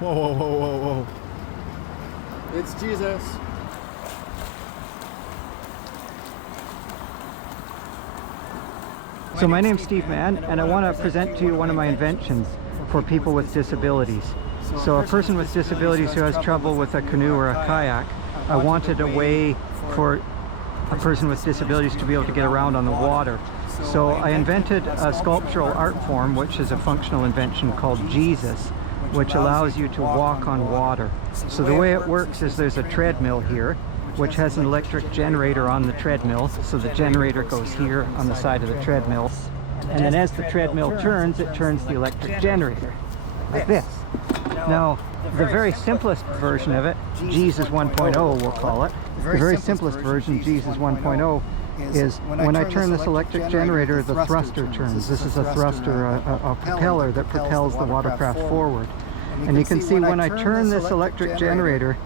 Whoa, whoa, whoa, whoa, whoa. It's Jesus. So my name's Steve Mann, and I want to present to you one of my inventions for people with disabilities. So a person with disabilities who has trouble with a canoe or a kayak, I wanted a way for a person with disabilities to be able to get around on the water. So I invented a sculptural art form, which is a functional invention called Jesus, which allows you to walk on water. So the way it works is there's a treadmill here, which has an electric generator on the treadmill. So the generator goes here on the side of the treadmill. And then as the treadmill turns, it turns the electric generator, like this. Now, the very simplest version of it, Jesus 1.0 we'll call it, the very simplest version, Jesus 1.0, is when I turn this electric generator, the thruster turns. This is a thruster, a propeller that propels the watercraft forward. And you can see when I turn this electric generator,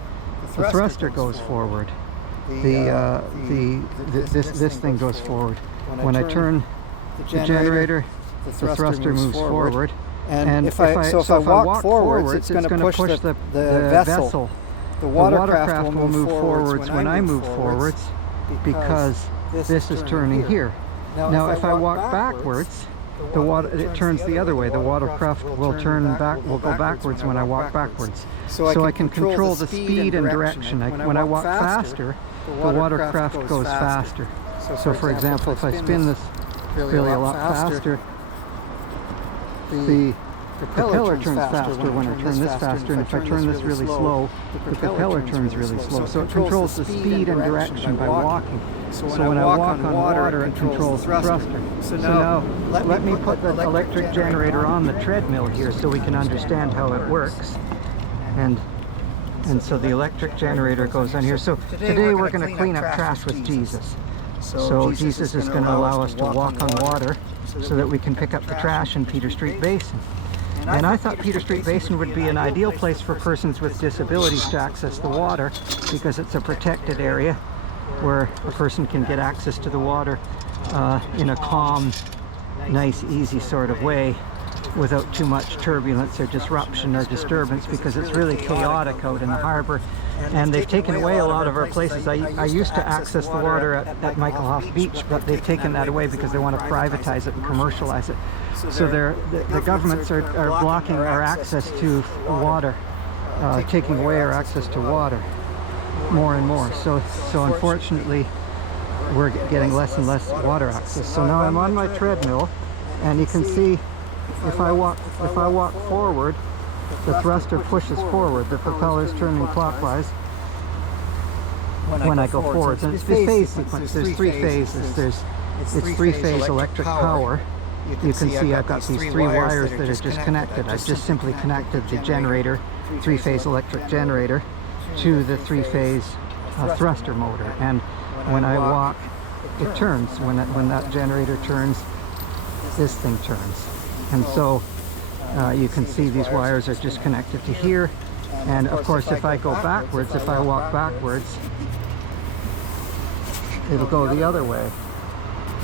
the thruster goes forward. This thing goes forward. When I turn the generator, the thruster moves forward. And if I walk forwards, it's going to push the vessel. The watercraft will move forwards when I move forwards, because this is turning here. Now if I walk backwards, it turns the other way. The watercraft will go backwards when I walk backwards. So I can control the speed and direction. When I walk faster, the watercraft goes faster. So for example, if I spin this really a lot faster, the propeller turns faster when I turn this faster, and if I turn this really slow, the propeller turns really slow. So it controls the speed and direction by walking. So when I walk on water, it controls the thruster. So now let me put the electric generator on the treadmill here so we can understand how it works. And so the electric generator goes on here. So today we're going to clean up trash with Jesus. So Jesus is going to allow us to walk on water so that we can pick up the trash in Peter Street Basin. And I thought Peter Street Basin would be an ideal place for persons with disabilities to access the water, because it's a protected area where a person can get access to the water in a calm, nice, easy sort of way without too much turbulence or disruption or disturbance, because it's really chaotic out in the harbor. And they've taken away a lot of our places. I used to access the water at Michael Hoff Beach, but they've taken that away because they want to privatize it and commercialize it. So the governments are blocking our access to water, taking away our access to water more and more. So unfortunately, we're getting less and less water access. So now I'm on my treadmill, and you can see if I walk forward, the thruster pushes forward. The propeller is turning clockwise when I go forward. And it's the phase sequence. There's three phases. It's three-phase electric power. You can see I've got these three wires that are just connected. I've just simply connected the generator, three-phase electric generator, to the three-phase thruster motor. And when I walk, it turns. When that generator turns, this thing turns. And so you can see these wires are just connected to here. And of course, if I go backwards, if I walk backwards, it'll go the other way.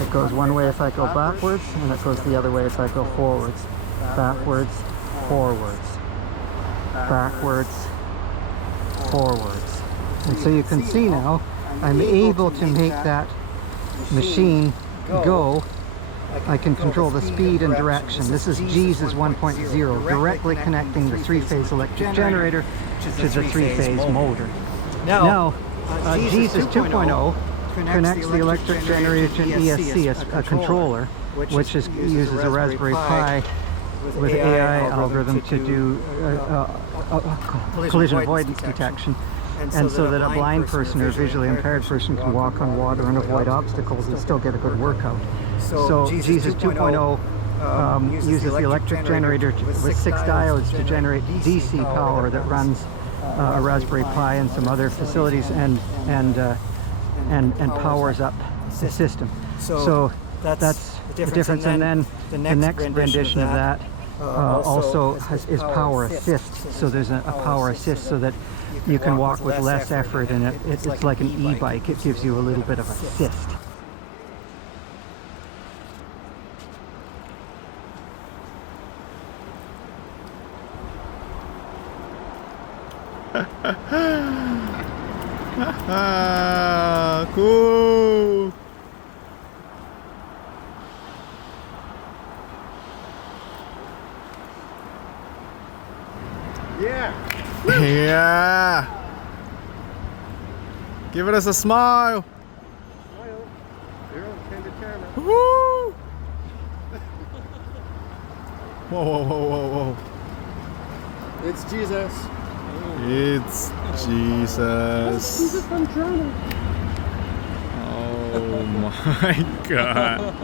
It goes one way if I go backwards, and it goes the other way if I go forwards. Backwards, forwards. Backwards, forwards. And so you can see now, I'm able to make that machine go. I can control the speed and direction. This is Jesus 1.0, directly connecting the three-phase electric generator to the three-phase motor. Now, Jesus 2.0 connects the electric generator to an ESC, a controller, which uses a Raspberry Pi with AI algorithm to do collision avoidance detection. And so that a blind person or visually impaired person can walk on water and avoid obstacles and still get a good workout. So Jesus 2.0 uses the electric generator with 6 diodes to generate DC power that runs a Raspberry Pi and some other facilities and powers up the system. So that's the difference. And then the next rendition of that also is power assist. So there's a power assist so that you can walk with less effort, and it's like an e-bike. It gives you a little bit of assist. Cool. Yeah. Yeah. Give us a smile. You're kind of determined. Woo. Whoa, whoa, whoa, whoa, whoa. It's Jesus. It's Jesus. Jesus from Toronto. Oh my God.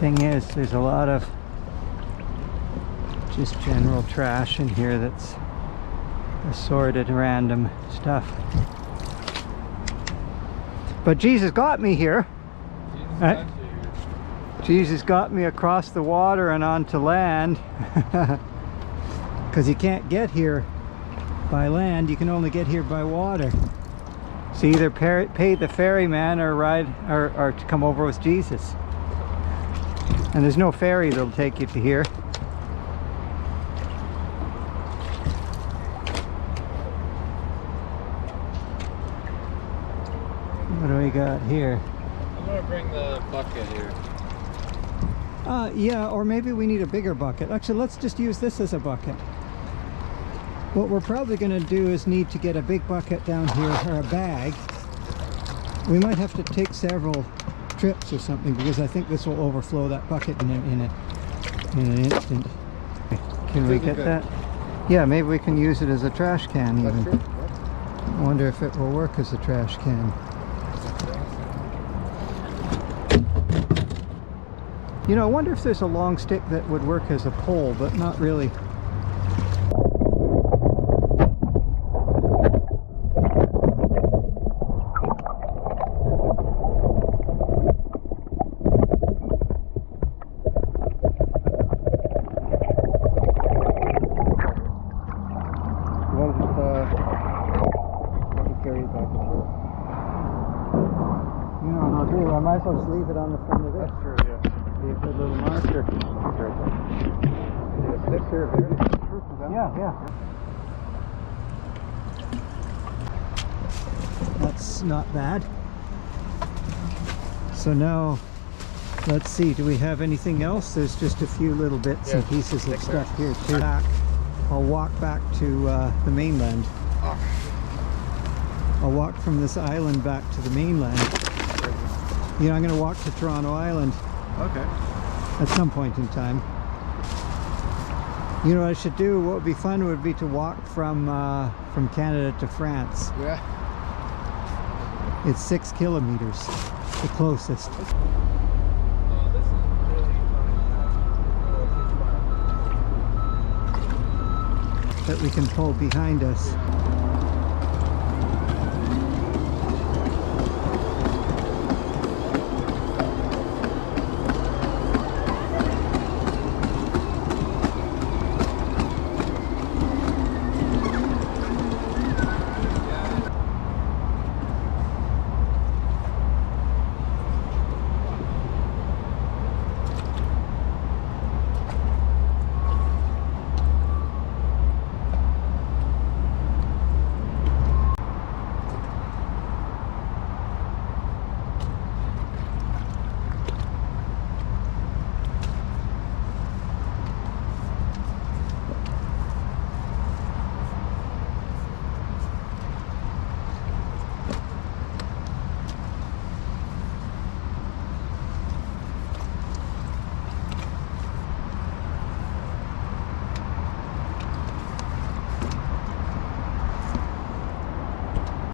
Thing is, there's a lot of just general trash in here that's assorted random stuff. But Jesus got me here. Jesus got me across the water and onto land. Because you can't get here by land, you can only get here by water. So either pay the ferryman or ride or to come over with Jesus. And there's no ferry that'll take you to here. What do we got here? I'm gonna bring the bucket here. Yeah, or maybe we need a bigger bucket. Actually, let's just use this as a bucket. What we're probably going to do is need to get a big bucket down here, or a bag. We might have to take several trips or something, because I think this will overflow that bucket in an instant. Can we get that? Yeah, maybe we can use it as a trash can even. That's true. I wonder if it will work as a trash can. You know, I wonder if there's a long stick that would work as a pole, but not really. I might as well just leave it on the front of this. That's true, yeah. Be a good little marker. This here, Yeah. That's not bad. So now, let's see, do we have anything else? There's just a few little bits and pieces of stuff here too. I'll walk back to the mainland. I'll walk from this island back to the mainland. You know, I'm going to walk to Toronto Island. Okay. At some point in time. You know what I should do? What would be fun would be to walk from Canada to France. Yeah. It's 6 kilometers, the closest. That we can pull behind us.